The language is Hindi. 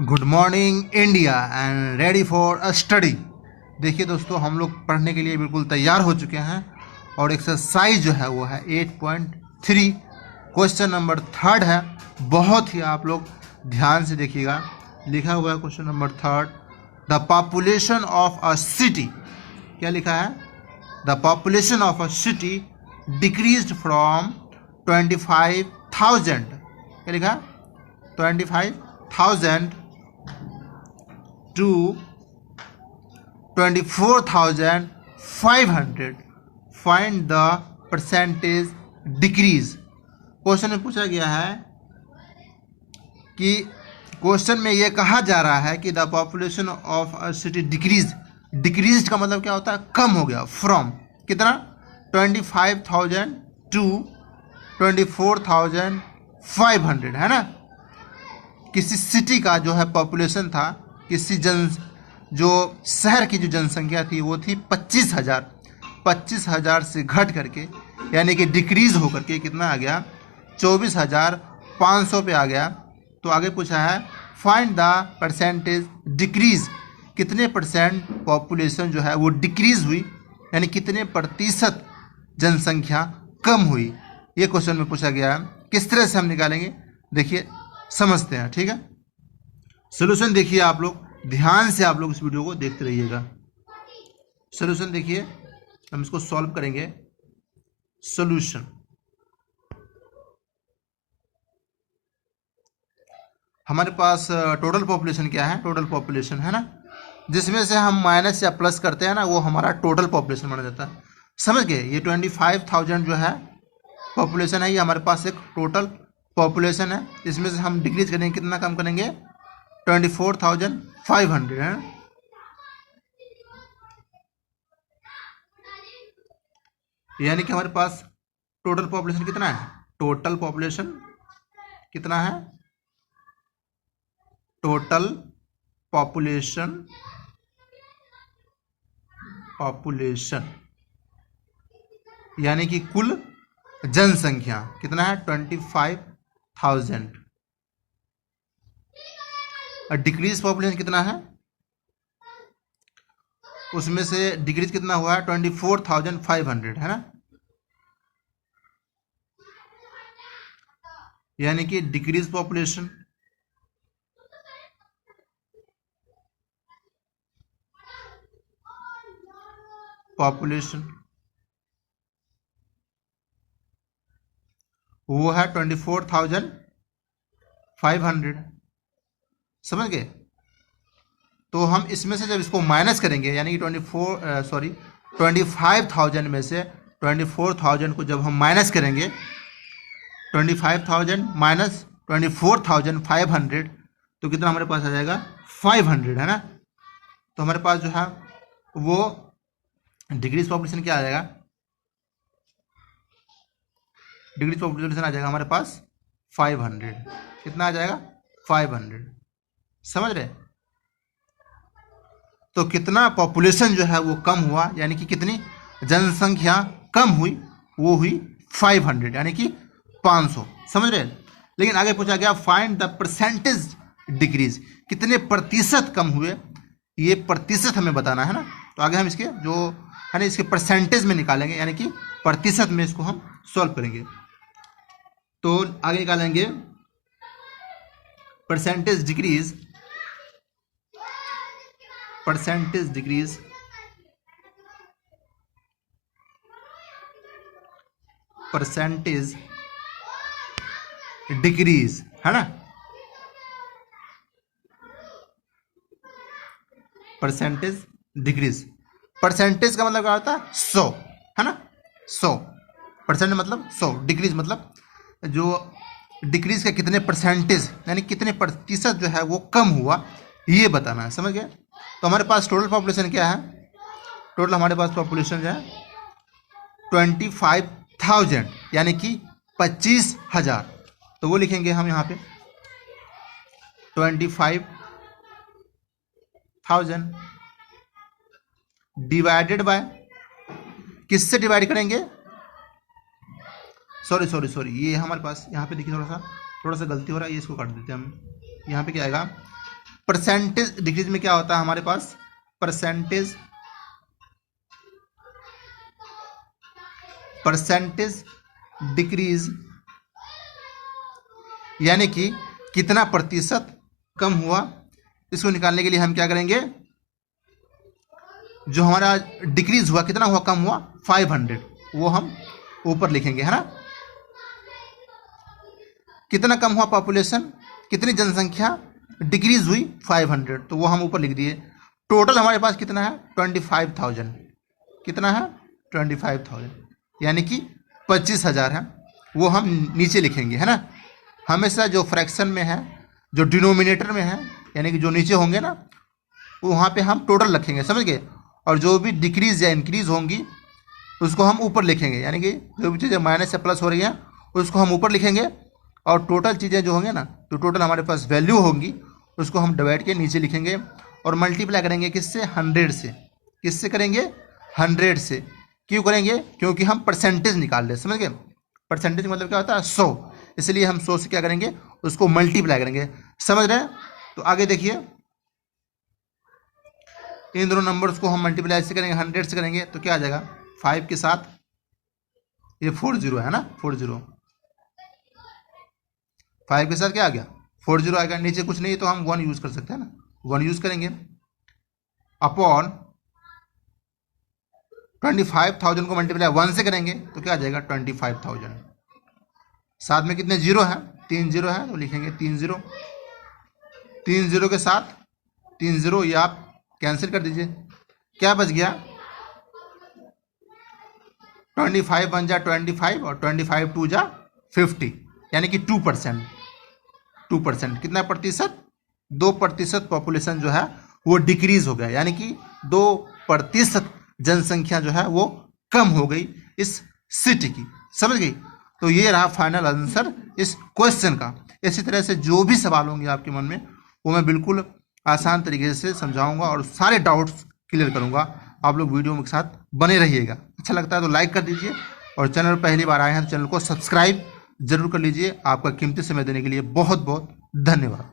Good morning India and ready for a study. देखिए दोस्तों, हम लोग पढ़ने के लिए बिल्कुल तैयार हो चुके हैं और एक्सरसाइज जो है वो है 8.3। क्वेश्चन नंबर 3 है। बहुत ही आप लोग ध्यान से देखिएगा। लिखा हुआ है question number 3, the population of a city. क्या लिखा है? The population of a city decreased from 25,000। क्या लिखा है? 25,000 to 24,500। Find the percentage decrease. Question में पूछा गया है कि क्वेश्चन में ये कहा जा रहा है कि the population of a city decrease का मतलब क्या होता है? कम हो गया। फ्रॉम कितना? 25,000 टू 24,500, है ना। किसी सिटी का जो है पॉपुलेशन था, किसी जो शहर की जो जनसंख्या थी वो थी 25,000। 25,000 से घट करके यानी कि डिक्रीज होकर के कितना आ गया? 24,500 पे आ गया। तो आगे पूछा है फाइंड द परसेंटेज डिक्रीज। कितने परसेंट पॉपुलेशन जो है वो डिक्रीज हुई, यानी कितने प्रतिशत जनसंख्या कम हुई, ये क्वेश्चन में पूछा गया है। किस तरह से हम निकालेंगे देखिए, समझते हैं, ठीक है। सोल्यूशन देखिए, आप लोग ध्यान से आप लोग इस वीडियो को देखते रहिएगा। सोल्यूशन देखिए, हम इसको सॉल्व करेंगे। सोल्यूशन, हमारे पास टोटल पॉपुलेशन क्या है? टोटल पॉपुलेशन है ना, जिसमें से हम माइनस या प्लस करते हैं ना, वो हमारा टोटल पॉपुलेशन बना जाता है। समझ गए? ये 25,000 जो है पॉपुलेशन है, ये हमारे पास एक टोटल पॉपुलेशन है। इसमें से हम डिक्रीज करेंगे, कितना कम करेंगे? 24,500, है। यानी कि हमारे पास टोटल पॉपुलेशन कितना है? टोटल पॉपुलेशन कितना है? टोटल पॉपुलेशन यानी कि कुल जनसंख्या कितना है? 25,000। और डिक्रीज पॉपुलेशन कितना है? उसमें से डिक्रीज कितना हुआ है? 24,500, है ना। यानी कि डिक्रीज पॉपुलेशन वो है 24,500। समझ गए? तो हम इसमें से जब इसको माइनस करेंगे, यानी कि 25,000 में से 24,000 को जब हम माइनस करेंगे, 25,000 माइनस 24,500, तो कितना हमारे पास आ जाएगा? 500, है ना। तो हमारे पास जो है वो डिक्रीज पॉपुलेशन क्या आ जाएगा? डिक्रीज पॉपुलेशन आ जाएगा हमारे पास 500। कितना आ जाएगा? 500। समझ रहे? तो कितना पॉपुलेशन जो है वो कम हुआ, यानी कि कितनी जनसंख्या कम हुई? वो हुई 500, यानी कि 500। समझ रहे? लेकिन आगे पूछा गया फाइंड द परसेंटेज डिक्रीज। कितने प्रतिशत कम हुए, ये प्रतिशत हमें बताना है ना। तो आगे हम इसके जो है ना, इसके परसेंटेज में निकालेंगे, यानी कि प्रतिशत में इसको हम सॉल्व करेंगे। तो आगे निकालेंगे परसेंटेज डिक्रीज है ना। परसेंटेज डिक्रीज, परसेंटेज का मतलब क्या होता है? 100, है ना। 100% मतलब 100, डिक्रीज मतलब जो डिक्रीज का कितने परसेंटेज, यानी कितने प्रतिशत जो है वो कम हुआ, ये बताना है। समझ गए? तो हमारे पास टोटल पॉपुलेशन क्या है? टोटल हमारे पास पॉपुलेशन जो है 25,000, यानी कि 25,000। तो वो लिखेंगे हम यहाँ पे 25,000 डिवाइडेड बाय, किससे डिवाइड करेंगे? सॉरी, ये हमारे पास यहाँ पे देखिए थोड़ा सा गलती हो रहा है, ये इसको काट देते हैं हम। यहाँ पे क्या आएगा? परसेंटेज डिक्रीज में क्या होता है हमारे पास, परसेंटेज डिक्रीज यानी कि कितना प्रतिशत कम हुआ। इसको निकालने के लिए हम क्या करेंगे, जो हमारा डिक्रीज हुआ कितना हुआ, कम हुआ 500, वो हम ऊपर लिखेंगे, है ना। कितना कम हुआ पॉपुलेशन, कितनी जनसंख्या डिक्रीज हुई 500, तो वो हम ऊपर लिख दिए। टोटल हमारे पास कितना है 25,000, कितना है 25,000 यानी कि 25,000 है, वो हम नीचे लिखेंगे, है ना। हमेशा जो फ्रैक्शन में है, जो डिनोमिनेटर में है, यानी कि जो नीचे होंगे ना, वहाँ पे हम टोटल रखेंगे, समझ गए। और जो भी डिक्रीज या इंक्रीज होंगी उसको हम ऊपर लिखेंगे, यानी कि जो भी चीज़ें माइनस से प्लस हो रही हैं उसको हम ऊपर लिखेंगे, और टोटल चीज़ें जो होंगे ना, तो टोटल हमारे पास वैल्यू होंगी उसको हम डिवाइड के नीचे लिखेंगे और मल्टीप्लाई करेंगे किससे, 100 से। किससे करेंगे, 100 से। क्यों करेंगे, क्योंकि हम परसेंटेज निकाल रहे, समझ गए। परसेंटेज मतलब क्या होता है 100, इसलिए हम 100 से क्या करेंगे, उसको मल्टीप्लाई करेंगे, समझ रहे हैं। तो आगे देखिए, इन दोनों नंबर्स को हम मल्टीप्लाई से करेंगे, 100 से करेंगे, तो क्या आ जाएगा 5 के साथ ये 40 है ना, 40, 5 के साथ क्या आ गया 40 आएगा। नीचे कुछ नहीं तो हम 1 यूज कर सकते हैं ना, 1 यूज करेंगे अपॉन 25,000 को मल्टीप्लाई 1 से करेंगे तो क्या आ जाएगा 25,000। साथ में कितने जीरो हैं, 3 जीरो है, तो लिखेंगे 3 जीरो। 3 जीरो के साथ 3 जीरो ये आप कैंसिल कर दीजिए, क्या बच गया 25 बन जा 25 और 25 टू जा 50, यानी कि 2%। कितना प्रतिशत, 2% पॉपुलेशन जो है वो डिक्रीज हो गया, यानी कि 2% जनसंख्या जो है वो कम हो गई इस सिटी की, समझ गई। तो ये रहा फाइनल आंसर इस क्वेश्चन का। इसी तरह से जो भी सवाल होंगे आपके मन में वो मैं बिल्कुल आसान तरीके से समझाऊंगा और सारे डाउट्स क्लियर करूंगा। आप लोग वीडियो के साथ बने रहिएगा। अच्छा लगता है तो लाइक कर दीजिए, और चैनल पर पहली बार आए हैं तो चैनल को सब्सक्राइब जरूर कर लीजिए। आपका कीमती समय देने के लिए बहुत बहुत धन्यवाद।